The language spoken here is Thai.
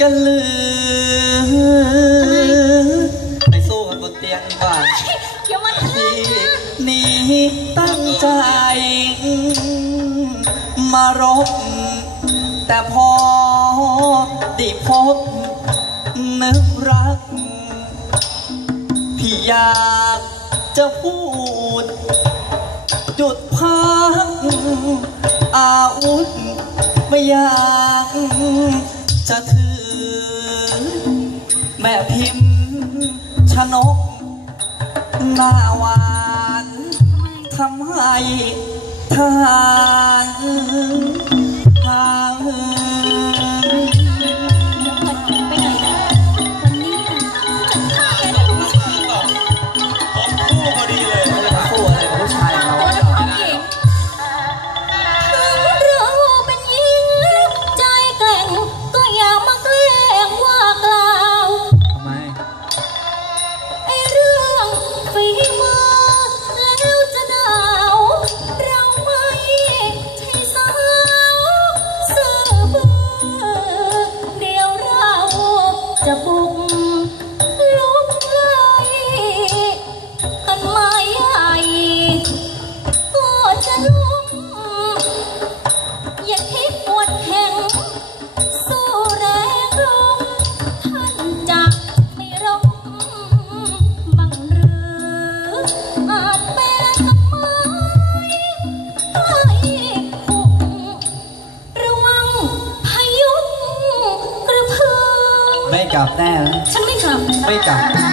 กันลือไปสู้กันบนเตียงดีกว่าอนที่นี้ตั้งใจ มารบ แต่พอไดิพบนึกรัก พี่อยากจะพูด หยุดพักอาวุธไม่อยากจะถือ แม่พิมพ์ชนกหน้าหวานทำให้ทานทาง จะบุก พื่อมไม่กลับแน่นะฉันไม่กลับ ไม่กลับ